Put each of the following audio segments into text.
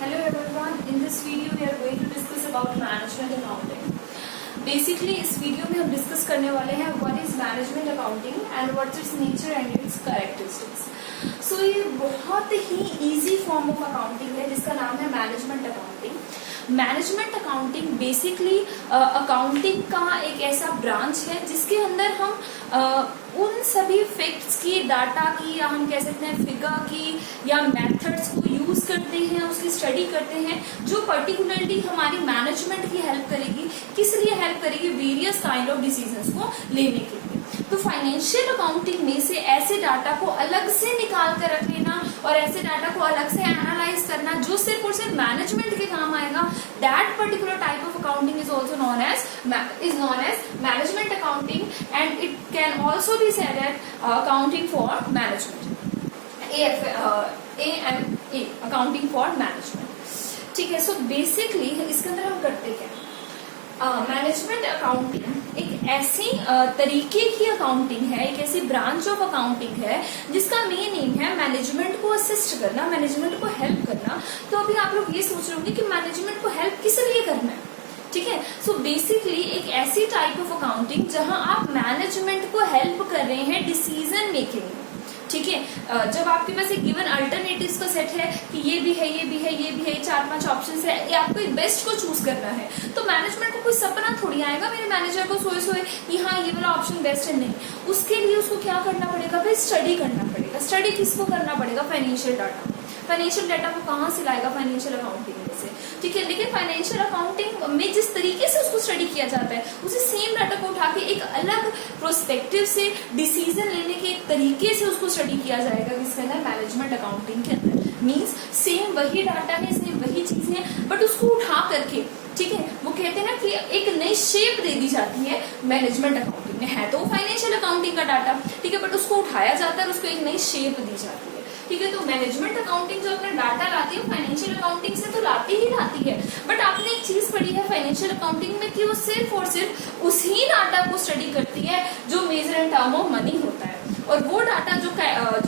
Hello everyone. In this video we are going to discuss about management accounting. Basically इस video में हम discuss करने वाले हैं what is management accounting and what's its nature and its characteristics. So ये बहुत ही easy form of accounting है जिसका नाम है management accounting. Management accounting basically accounting का एक ऐसा ब्रांच है जिसके अंदर हम उन सभी फैक्ट्स की, डाटा की, या हम कह सकते हैं फिगर की या मेथड्स को यूज करते हैं, उसकी स्टडी करते हैं जो पर्टिकुलरली हमारी मैनेजमेंट की हेल्प करेगी. किस लिए हेल्प करेगी? वेरियस काइंड ऑफ डिसीजंस को लेने के लिए. तो फाइनेंशियल अकाउंटिंग में से ऐसे डाटा को अलग से निकाल कर रख लेना और ऐसे डाटा को अलग से एनालाइज करना जो सिर्फ और सिर्फ मैनेजमेंट के काम आएगा, that particular type of accounting is also known as management accounting and it can also be said at accounting for management, AMA, accounting for management. ठीक है. सो बेसिकली इसके अंदर हम करते क्या? मैनेजमेंट अकाउंटिंग एक ऐसी तरीके की अकाउंटिंग है, एक ऐसी ब्रांच ऑफ अकाउंटिंग है जिसका मेन एम है मैनेजमेंट को असिस्ट करना, मैनेजमेंट को हेल्प करना. तो अभी आप लोग ये सोच रहे होंगे कि मैनेजमेंट को हेल्प किस लिए करना है. ठीक है. सो बेसिकली एक ऐसी टाइप ऑफ अकाउंटिंग जहां आप मैनेजमेंट को हेल्प कर रहे हैं डिसीजन मेकिंग में. ठीक है. जब आपके पास एक गिवन अल्टरनेटिव्स का सेट है कि ये भी है, ये भी है, ये भी है, 4-5 ऑप्शंस है, ये आपको एक बेस्ट को चूज करना है, तो मैनेजमेंट को कोई सपना थोड़ी आएगा मेरे मैनेजर को सोए कि हाँ ये वाला ऑप्शन बेस्ट है. नहीं, उसके लिए उसको क्या करना पड़ेगा भाई? स्टडी करना पड़ेगा. स्टडी किसको करना पड़ेगा? Financial data. फाइनेंशियल डाटा को कहाँ से लाएगा? फाइनेंशियल अकाउंटिंग में से. ठीक है. लेकिन फाइनेंशियल अकाउंटिंग में जिस तरीके से उसको स्टडी किया जाता है उसी सेम डाटा को उठा के एक अलग प्रोस्पेक्टिव से डिसीजन लेने के एक तरीके से उसको स्टडी किया जाएगा किसके अंदर? मैनेजमेंट अकाउंटिंग के अंदर. मींस सेम वही डाटा है, सेम वही चीजें हैं, बट उसको उठा करके, ठीक है, वो कहते हैं ना कि एक नई शेप दे दी जाती है मैनेजमेंट अकाउंटिंग में. है तो फाइनेंशियल अकाउंटिंग का डाटा, ठीक है, बट उसको उठाया जाता है और उसको एक नई शेप दी जाती है. ठीक है. तो मैनेजमेंट अकाउंटिंग जो अपना डाटा लाती है फाइनेंशियल अकाउंटिंग से तो लाती ही लाती है, बट आपने एक चीज पढ़ी है फाइनेंशियल अकाउंटिंग में कि वो सिर्फ और सिर्फ उसी डाटा को स्टडी करती है जो measure in term of money होता है, और वो डाटा जो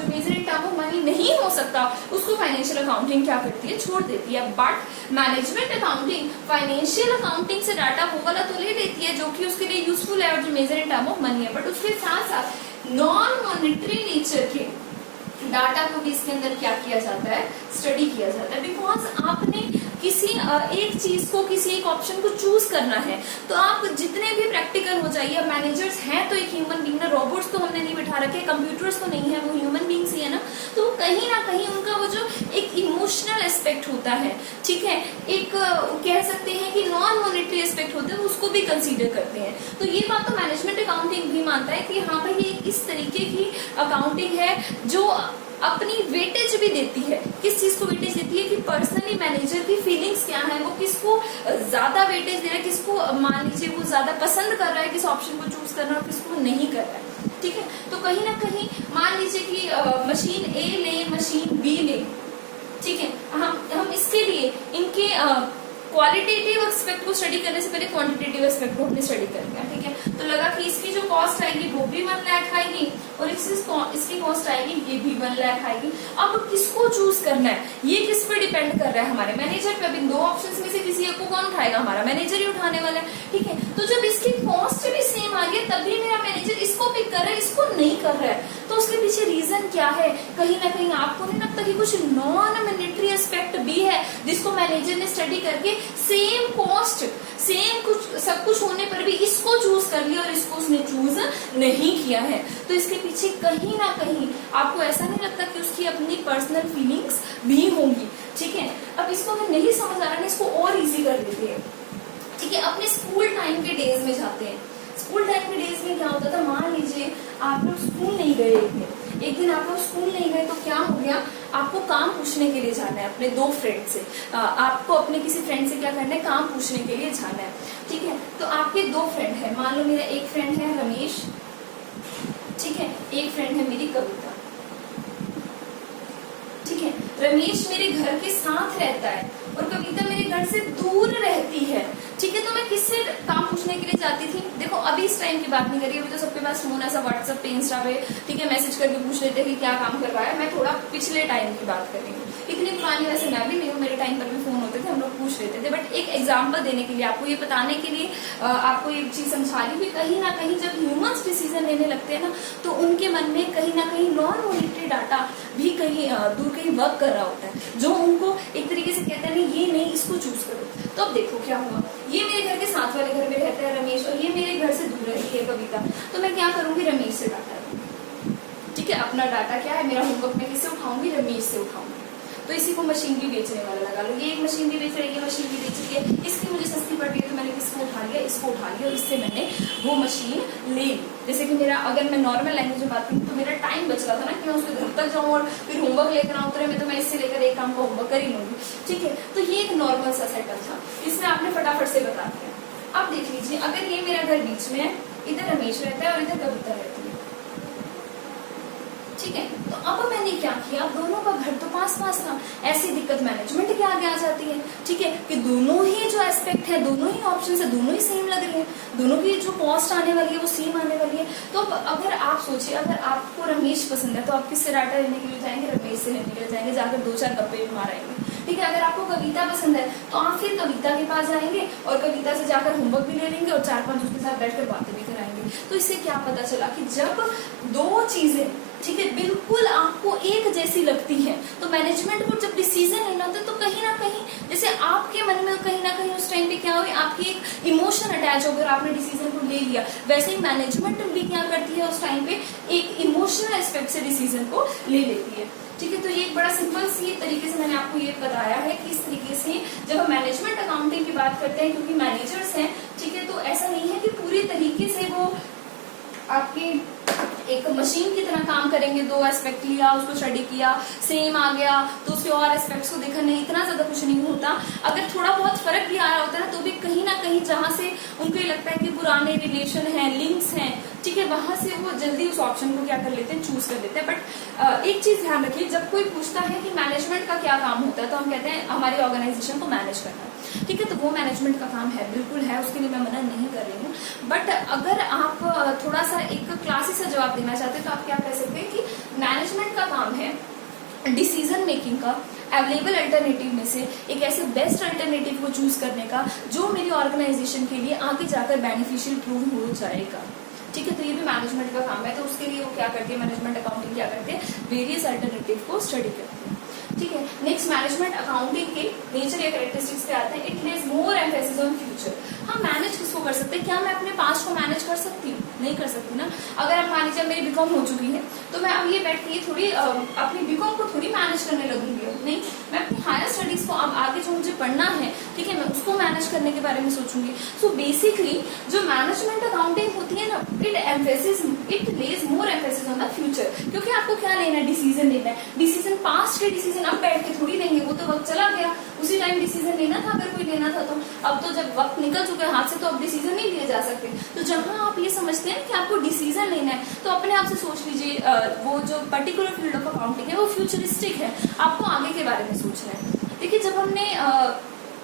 measure in term of money नहीं हो सकता उसको फाइनेंशियल अकाउंटिंग क्या करती है? छोड़ देती है. But management accounting financial accounting से डाटा वो वाला तो ले लेती है जो कि उसके लिए यूजफुल है और जो measure in term of money है, बट उसके साथ साथ नॉन मॉनिटरी नेचर के डाटा को भी इसके अंदर क्या किया जाता है? स्टडी किया जाता है. बिकॉज आपने किसी एक चीज को, किसी एक ऑप्शन को चूज करना है, तो आप जितने भी प्रैक्टिकल हो जाइए, मैनेजर्स हैं तो एक ह्यूमन बीइंग ना, रोबोट्स तो हमने नहीं बिठा रखे, कंप्यूटर्स तो नहीं है, वो ह्यूमन बीइंग्स ही है ना, तो कहीं ना कहीं उनका वो जो एक इमोशनल एस्पेक्ट होता है, ठीक है, एक कह सकते हैं कि नॉन मॉनिटरी एस्पेक्ट होता है, उसको भी कंसीडर करते हैं. तो ये बात तो मैनेजमेंट अकाउंटिंग भी मानता है कि हाँ भाई ये इस तरीके की अकाउंटिंग है जो अपनी वेटेज भी देती है. किस चीज को वेटेज देती है? कि पर्सनली मैनेजर की फीलिंग्स क्या है, वो किसको ज्यादा वेटेज दे रहा है, किसको मान लीजिए वो ज्यादा पसंद कर रहा है किस ऑप्शन को चूज करना और किसको नहीं कर रहा है. ठीक है. तो कहीं ना कहीं मान लीजिए कि मशीन ए ले, मशीन बी ले, ठीक है, हम इसके लिए इनके क्वालिटेटिव एस्पेक्ट को स्टडी करने से पहले क्वांटिटेटिव एस्पेक्ट को हमने स्टडी कर लिया. ठीक है. तो लगा कि इसकी जो कॉस्ट आएगी वो भी 1 लाख आएगी और इसकी कॉस्ट आएगी ये भी 1 लाख आएगी. अब किसको चूज करना है ये किस पे डिपेंड कर रहा है? हमारे मैनेजर पे. अभी 2 ऑप्शंस में से किसी एक को कौन उठाएगा? हमारा मैनेजर ही उठाने वाला है. ठीक है. तो जब इसकी कॉस्ट भी सेम आ गई तब भी मेरा मैनेजर इसको पिक कर रहा है, इसको नहीं कर रहा है, तो उसके पीछे रीजन क्या है? कहीं ना कहीं आपको नहीं लगता कि कुछ नॉन मॉनिटरी एस्पेक्ट भी है जिसको मैनेजर ने स्टडी करके सेम कॉस्ट, सेम कुछ सब कुछ होने पर भी इसको चूज कर लिया और इसको उसने चूज नहीं किया है? तो इसके पीछे कहीं ना कहीं आपको ऐसा नहीं लगता कि उसकी अपनी पर्सनल फीलिंग्स भी होंगी? ठीक है. अब इसको अगर नहीं समझ आ रहा है, इसको और इजी कर देते हैं. ठीक है. अपने स्कूल टाइम के डेज में जाते हैं. स्कूल टाइम के डेज में क्या होता था? मान लीजिए आप लोग स्कूल नहीं गए, एक दिन आप लोग स्कूल नहीं गए, तो क्या हो गया? आपको काम पूछने के लिए जाना है अपने 2 फ्रेंड से. आपको अपने किसी फ्रेंड से क्या करना है? काम पूछने के लिए जाना है. ठीक है. तो आपके 2 फ्रेंड है. मान लो मेरा एक फ्रेंड है रमेश, ठीक है, एक फ्रेंड है मेरी कविता. ठीक है. रमेश मेरे घर के साथ रहता है और कविता मेरे घर से दूर रहती है. ठीक है. तो मैं किससे काम पूछने के लिए जाती थी? देखो अभी इस टाइम की बात नहीं करिए, अभी तो सबके पास फोन ऐसा व्हाट्सएप पे, इंस्टा पे, ठीक है, मैसेज करके पूछ लेते हैं कि क्या काम करवाया. मैं थोड़ा पिछले टाइम की बात कर रही हूँ, इतनी पुरानी वैसे मैं भी नहीं हूँ, मेरे टाइम पर भी पूछ लेते थे, बट एक एग्जांपल देने के लिए, आपको ये बताने के लिए आपको एक चीज समझा रही हूँ कि कहीं ना कहीं जब ह्यूमंस डिसीजन लेने लगते हैं ना, तो उनके मन में कहीं ना कहीं नॉन मॉनिटरी डाटा भी कहीं दूर कहीं वर्क कर रहा होता है, जो उनको एक तरीके से कहते हैं नहीं ये नहीं, इसको चूज करो। तो अब देखो क्या हुआ, ये मेरे घर के साथ वाले घर में रहता है रमेश, और ये मेरे घर से दूर रहती है कविता। तो मैं क्या करूंगी, रमेश से डाटा लूंगी। ठीक है, अपना डाटा क्या है, मेरा होमवर्क मैं किससे उठाऊंगी, रमेश से उठाऊंगी। तो इसी को मशीन भी बेचने वाला लगा लो, ये एक मशीन भी बेच रही है, ये मशीन भी बेच रही है, इसकी मुझे सस्ती पड़ रही है, तो मैंने किसको उठा लिया, इसको उठा लिया, और इससे मैंने वो मशीन ले ली। जैसे कि मेरा, अगर मैं नॉर्मल लैंग्वेज में बात करूँ तो मेरा टाइम बच रहा था ना कि मैं उसके घर तक जाऊँ और फिर होमवर्क लेकर आऊँ, उतरे में तो मैं इससे लेकर एक काम का होमवर्क कर ही लूंगी। ठीक है, तो ये एक नॉर्मल सा सेटअप था, इसमें आपने फटाफट से बता दिया। अब देख लीजिए, अगर ये मेरा घर बीच में है, इधर रमेश रहता है और इधर कविता रहती है। ठीक है, तो अब मैंने क्या किया, दोनों का घर तो पास पास था, ऐसी दिक्कत मैनेजमेंट के आगे आ जाती है। ठीक है, कि दोनों ही जो एस्पेक्ट है, दोनों ही ऑप्शन है, दोनों ही सेम लग रही है, दोनों की जो कॉस्ट आने वाली है वो सेम आने वाली है। तो अगर आप सोचिए, अगर आपको रमेश पसंद है तो आप किससे डाटा लेने के लिए जाएंगे, रमेश से लेने के लिए जाएंगे, जाकर 2-4 गप्पे भी मारेंगे। ठीक है, अगर आपको कविता पसंद है तो आप फिर कविता के पास जाएंगे और कविता से जाकर होमवर्क भी ले लेंगे और 4-5 उसके साथ बैठकर बातें भी कराएंगे। तो इससे क्या पता चला कि जब दो चीजें, ठीक है, बिल्कुल आपको एक जैसी लगती है, तो मैनेजमेंट को जब डिसीजन लेना होता है तो कहीं ना कहीं, जैसे आपके मन में कहीं ना कहीं उस टाइम पे क्या हुई, आपकी एक इमोशन अटैच होकर आपने डिसीजन को ले लिया, वैसे ही मैनेजमेंट भी क्या करती है उस टाइम पे, एक इमोशनल एस्पेक्ट से डिसीजन को ले लेती है। ठीक है, तो ये एक बड़ा सिंपल सी तरीके से मैंने आपको ये बताया है कि इस तरीके से जब हम मैनेजमेंट अकाउंटिंग की बात करते हैं, क्योंकि मैनेजर्स हैं, ठीक है, तो ऐसा नहीं है कि पूरी तरीके से वो आपकी एक मशीन की तरह काम करेंगे, दो एस्पेक्ट लिया, उसको स्टडी किया, सेम आ गया तो उसके और एस्पेक्ट्स को देखा, नहीं, इतना ज्यादा कुछ नहीं होता। अगर थोड़ा बहुत फर्क भी आ रहा होता है ना, तो भी कहीं ना कहीं जहां से उनको ये लगता है कि पुराने रिलेशन है, लिंक्स हैं, ठीक है, वहां से वो जल्दी उस ऑप्शन को क्या कर लेते हैं, चूज कर लेते हैं। बट एक चीज ध्यान रखिए, जब कोई पूछता है कि मैनेजमेंट का क्या काम होता है, तो हम कहते हैं हमारी ऑर्गेनाइजेशन को मैनेज करना। ठीक है, तो वो मैनेजमेंट का काम है, बिल्कुल है, उसके लिए मैं मना नहीं कर रही हूँ। बट अगर आप थोड़ा सा एक क्लासी सा जवाब देना चाहते हैं तो आप क्या कह सकते हैं कि मैनेजमेंट का काम है डिसीजन मेकिंग का अवेलेबल अल्टरनेटिव में से एक ऐसे बेस्ट अल्टरनेटिव को चूज करने का जो मेरी ऑर्गेनाइजेशन के लिए आगे जाकर बेनिफिशियल प्रूव हो जाएगा। ठीक है, तो ये भी मैनेजमेंट का काम है। तो उसके लिए वो क्या करती है, मैनेजमेंट अकाउंटिंग क्या करते हैं, वेरियस अल्टरनेटिव को स्टडी करते हैं। ठीक है, नेक्स्ट मैनेजमेंट अकाउंटिंग के नेचर या कैरेक्टरिस्टिक्स पे आते हैं। It Lay's more emphasis on future. हम मैनेज किसको कर सकते हैं, क्या मैं अपने पास्ट को मैनेज कर सकती हूँ, नहीं कर सकती ना। अगर आप मान लीजिए मेरी बीकॉम हो चुकी है तो मैं अब ये बैठ के थोड़ी अपनी बीकॉम को थोड़ी मैनेज करने लगूंगी, नहीं, मैं अपनी हायर स्टडीज को अब आगे जो मुझे पढ़ना है, ठीक है, मैं उसको मैनेज करने के बारे में सोचूंगी। सो बेसिकली जो मैनेजमेंट अकाउंटिंग होती है ना, it Lay's more emphasis on the future. क्योंकि आपको क्या लेना है, डिसीजन लेना है। डिसीजन पास्ट के डिसीजन अब बैठ के थोड़ी लेंगे, वो तो वक्त चला गया, उसी टाइम डिसीजन लेना था अगर कोई लेना था तो। अब तो जब वक्त निकल चुका है हाथ से, तो अब डिसीजन नहीं लिए जा सकते। तो जहां आप ये समझते हैं कि आपको डिसीजन लेना है, तो अपने आप से सोच लीजिए वो जो पर्टिकुलर फील्ड ऑफ अकाउंटिंग है वो फ्यूचरिस्टिक है, आपको आगे के बारे में सोचना है। देखिए, जब हमने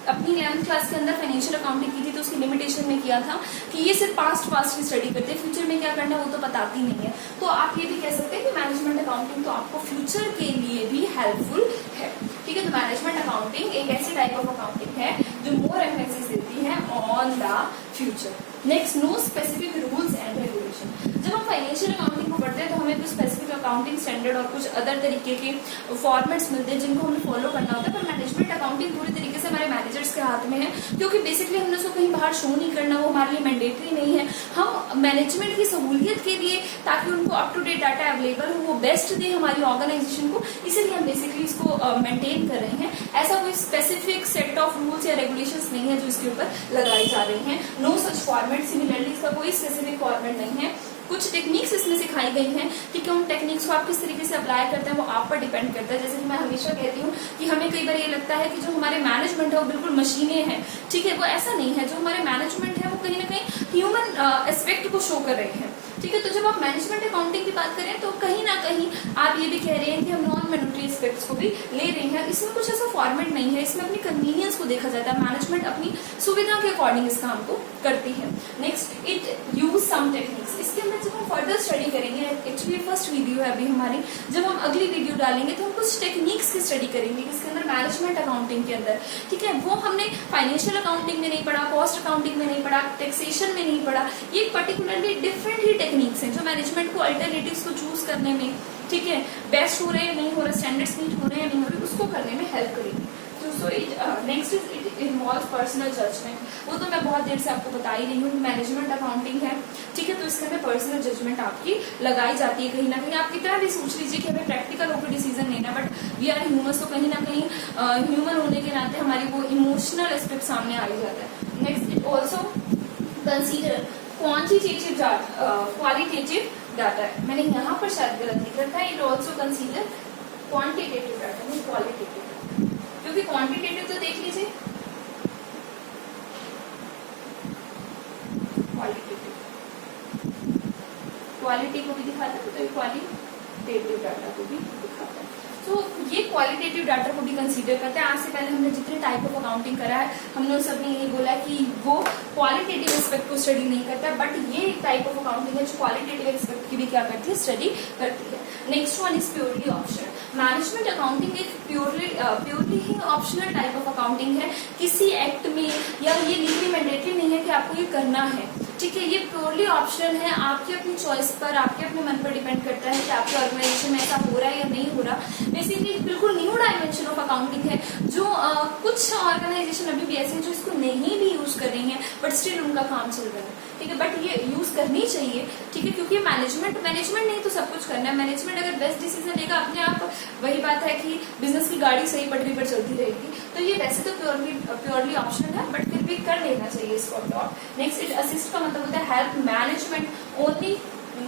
अपनी 11th क्लास के अंदर फाइनेंशियल अकाउंटिंग की थी तो उसकी लिमिटेशन में किया था कि ये सिर्फ पास्ट की स्टडी करते हैं, फ्यूचर में क्या करना है वो तो बताती नहीं है। तो आप ये भी कह सकते हैं कि मैनेजमेंट अकाउंटिंग तो आपको फ्यूचर के लिए भी हेल्पफुल है। ठीक है, तो मैनेजमेंट अकाउंटिंग एक ऐसी टाइप ऑफ अकाउंटिंग है जो मोर एम्फेसिस देती है on the future. Next, no specific rules and regulation. जब हम फाइनेंशियल अकाउंटिंग को पढ़ते हैं तो हमें कुछ स्पेसिफिक अकाउंटिंग स्टैंडर्ड और कुछ अदर तरीके के फॉर्मेट्स मिलते हैं जिनको हमें फॉलो करना होता है। पर मैनेजमेंट अकाउंटिंग पूरी तरीके से हमारे मैनेजर्स के हाथ में है, क्योंकि बेसिकली हमने उसको कहीं बाहर शो नहीं करना, वो हमारे लिए मैंडेटरी नहीं है। हम मैनेजमेंट की सहूलियत के लिए, ताकि उनको up to date data available हो, वो बेस्ट दे हमारी ऑर्गेनाइजेशन को, इसीलिए हम बेसिकली इसको मेंटेन कर रहे हैं। ऐसा कोई स्पेसिफिक सेट ऑफ रूल्स या रेगुलेशंस नहीं है जो इसके ऊपर लगाई जा रही हैं। नो सच फॉर्मेट। सिमिलरली इसका कोई स्पेसिफिक फॉर्मेट नहीं है। कुछ टेक्निक्स इसमें सिखाई गई हैं, ठीक है, उन टेक्निक्स को आप किस तरीके से अप्लाई करते हैं वो आप पर डिपेंड करता है। जैसे कि मैं हमेशा कहती हूँ कि हमें कई बार ये लगता है कि जो हमारे मैनेजमेंट है वो बिल्कुल मशीनें हैं, ठीक है, वो ऐसा नहीं है। जो हमारे मैनेजमेंट है वो कहीं ना कहीं ह्यूमन एस्पेक्ट को शो कर रहे हैं। ठीक है। तो जब आप मैनेजमेंट अकाउंटिंग की बात करें तो कहीं ना कहीं आप ये भी कह रहे हैं कि हम नॉन मॉनेटरी एस्पेक्ट्स को भी ले रहे हैं। इसमें कुछ ऐसा फॉर्मेट नहीं है, इसमें अपनी कन्वीनियंस को देखा जाता है। मैनेजमेंट अपनी सुविधा के अकॉर्डिंग इस काम को करती है। Next, it use some techniques. इसके अंदर जब हम फर्दर स्टडी करेंगे, एक्चुअली फर्स्ट वीडियो है अभी हमारी, जब हम अगली वीडियो डालेंगे तो हम कुछ टेक्निक्स की स्टडी करेंगे इसके अंदर मैनेजमेंट अकाउंटिंग के अंदर। ठीक है, वो हमने फाइनेंशियल अकाउंटिंग में नहीं पढ़ा, कॉस्ट अकाउंटिंग में नहीं पढ़ा, टैक्सेशन में नहीं पढ़ा। ये पर्टिकुलरली डिफरेंट ही टेक्निक्स हैं जो मैनेजमेंट को अल्टरनेटिव्स को चूज करने में, ठीक है, बेस्ट हो रहे हैं नहीं हो रहे, स्टैंडर्ड्स मीट हो रहे हैं नहीं हो रहे, उसको करने में हेल्प करेगी। Next is it involve personal judgement. वो तो मैं बहुत देर से आपको बता ही रही हूँ, मैनेजमेंट अकाउंटिंग है, ठीक है, तो इसके अंदर पर्सनल जजमेंट आपकी लगाई जाती है। कहीं ना कहीं आप कितना भी सोच लीजिए कि हमें प्रैक्टिकल होकर डिसीजन लेना, बट वी आर ह्यूमंस, तो कहीं ना कहीं ह्यूमन होने के नाते हमारी वो इमोशनल एस्पेक्ट सामने आ ही जाता है। Next, it also consider quantitative data, qualitative data है, मैंने यहाँ पर शायद गलत लिख रखा है। It also consider quantitative data, नहीं क्वालिटेटिव, क्योंकि क्वांटिटेटिव तो देख लीजिए, क्वालिटी को भी दिखाता है, तो क्वालिटेटिव डाटा को भी दिखाता है। तो ये क्वालिटेटिव डाटा को भी कंसीडर करते हैं। आज से पहले हमने जितने टाइप ऑफ अकाउंटिंग करा है, हमने उन सब ने यही बोला कि वो क्वालिटेटिव एस्पेक्ट को स्टडी नहीं करता, बट ये एक टाइप ऑफ अकाउंटिंग है जो क्वालिटेटिव एस्पेक्ट की भी क्या करती है, स्टडी करती है। Next one is purely optional. Management accounting एक प्योरली ही ऑप्शनल टाइप ऑफ अकाउंटिंग है। किसी एक्ट में या ये लीगली मैंडेटरी नहीं है कि आपको ये करना है, ठीक है, ये प्योरली ऑप्शनल है, आपकी अपनी चॉइस पर, आपके अपने मन पर डिपेंड करता है कि आपके ऑर्गेनाइजेशन में ऐसा हो रहा है या नहीं हो रहा। बेसिकली बिल्कुल न्यू डायमेंशन ऑफ अकाउंटिंग है, जो कुछ ऑर्गेनाइजेशन अभी भी ऐसे हैं जो इसको नहीं भी यूज कर रही हैं, बट स्टिल उनका काम चल रहा है, ठीक है, बट ये यूज करनी चाहिए, ठीक है, क्योंकि मैनेजमेंट नहीं तो सब कुछ करना है। मैनेजमेंट अगर बेस्ट डिसीजन लेगा अपने आप, वही बात है कि बिजनेस की गाड़ी सही पटरी पर चलती रहेगी। तो ये वैसे तो प्योरली ऑप्शनल है, बट फिर भी कर लेना चाहिए इसको अडॉप्ट। नेक्स्ट, इट असिस्ट का मतलब होता है help management only,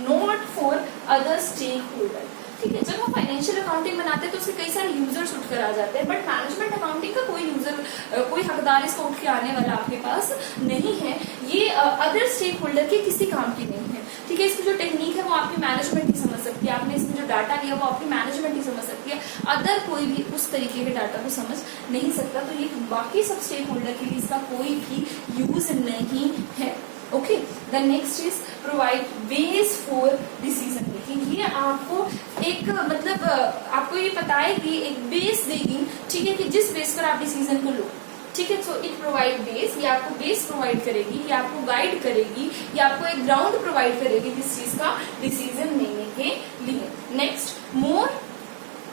not for other stakeholder. ठीक है, जब हम फाइनेंशियल अकाउंटिंग बनाते हैं तो उसके कई सारे यूजर्स उठ कर आ जाते हैं, बट मैनेजमेंट अकाउंटिंग का कोई यूजर, कोई हकदार इसको उठ के आने वाला आपके पास नहीं है। ये अदर स्टेक होल्डर के किसी काम की नहीं है, ठीक है। इसकी जो टेक्निक है वो आपकी मैनेजमेंट ही समझ सकती है, आपने इसमें जो डाटा लिया वो आपकी मैनेजमेंट ही समझ सकती है, अदर कोई भी उस तरीके के डाटा को समझ नहीं सकता। तो ये बाकी सब स्टेक होल्डर के लिए इसका कोई भी यूज नहीं है। Okay, the next is provide base for decision making. ये आपको एक मतलब आपको ये बताएगी, एक बेस देगी, ठीक है, कि जिस बेस पर आप डिसीजन को लो, ठीक है। सो इट प्रोवाइड बेस, ये आपको बेस प्रोवाइड करेगी, ये आपको गाइड करेगी, ये आपको एक ग्राउंड प्रोवाइड करेगी किस चीज का, डिसीजन लेने के लिए। Next, more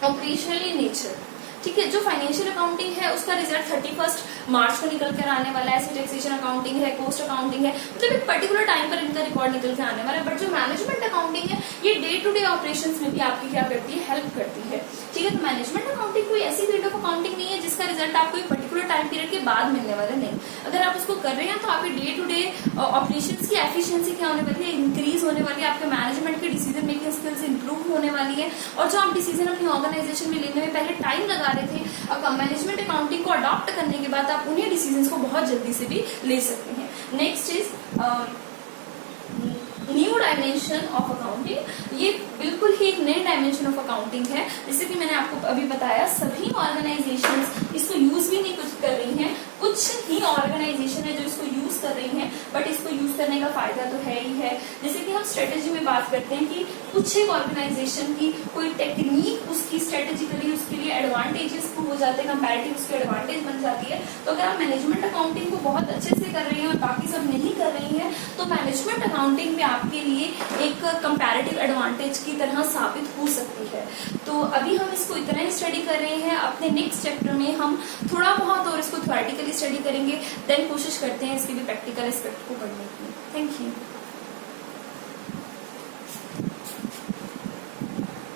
operational in nature, ठीक है। जो फाइनेंशियल अकाउंटिंग है उसका रिजल्ट 31 मार्च को निकल कर आने वाला है। टैक्सेशन अकाउंटिंग है, कॉस्ट अकाउंटिंग है, मतलब एक पर्टिकुलर टाइम पर इनका रिकॉर्ड निकल के आने वाला है। बट जो मैनेजमेंट अकाउंटिंग है ये डे टू डे ऑपरेशंस में भी आपकी क्या करती है, हेल्प करती है, ठीक है। तो मैनेजमेंट अकाउंटिंग कोई ऐसी फील्ड ऑफ अकाउंटिंग नहीं है जिसका रिजल्ट आपको एक पर्टिकुलर टाइम पीरियड के बाद मिलने वाला नहीं। अगर आप उसको कर रहे हैं तो आपकी डे टू डे ऑपरेशंस की एफिशिएंसी क्या होने वाली है, इंक्रीज होने वाली है, आपके मैनेजमेंट की डिसीजन मेकिंग स्किल्स इंप्रूव होने वाली है। और जो आप डिसीजन अपनी ऑर्गेनाइजेशन में लेने में पहले टाइम लगा रहे थे, मैनेजमेंट अकाउंटिंग को अडॉप्ट करने के बाद आप उन्हीं डिसीजंस को बहुत जल्दी से भी ले सकते हैं। Next is new dimension of accounting. ये बिल्कुल ही एक नए डायमेंशन ऑफ अकाउंटिंग है। जैसे कि मैंने आपको अभी बताया, सभी ऑर्गेनाइजेशंस इसको यूज भी नहीं कुछ कर रही हैं, कुछ ही ऑर्गेनाइजेशन है जो इसको यूज कर रही हैं, बट इसको यूज करने का फायदा तो है ही है। जैसे कि हम स्ट्रेटेजी में बात करते हैं कि कुछ एक ऑर्गेनाइजेशन की कोई टेक्निक उसकी स्ट्रेटेजिकली उसके लिए एडवांटेजेस हो जाते हैं, कंपैरेटिव उसकी एडवांटेज बन जाती है। तो अगर आप मैनेजमेंट अकाउंटिंग को बहुत अच्छे से कर रही हैं और बाकी सब नहीं कर रही हैं, तो मैनेजमेंट अकाउंटिंग में आपके लिए एक कंपैरेटिव एडवांटेज की तरह साबित हो सकती है। तो अभी हम इसको इतना ही स्टडी कर रहे हैं, अपने नेक्स्ट चैप्टर में हम थोड़ा बहुत और इसको थ्योरेटिकली स्टडी करेंगे, देन कोशिश करते हैं इसके भी प्रैक्टिकल एस्पेक्ट को पढ़ने की। Thank you.